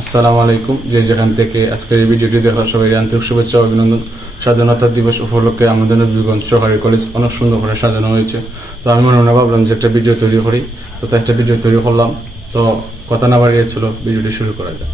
আসসালামু আলাইকুম। যেখান থেকে আজকের এই ভিডিওটি দেখার সবাই আন্তরিক শুভেচ্ছা ও অভিনন্দন। স্বাধীনতা দিবস উপলক্ষে আমাদের নবীগঞ্জ সরকারি কলেজ অনেক সুন্দর করে সাজানো হয়েছে। তো আমি মনে মনে ভাবলাম যে একটা ভিডিও তৈরি করি, তো একটা ভিডিও তৈরি করলাম। তো কথা না বাড়িয়ে ছিল ভিডিওটি শুরু করা যায়।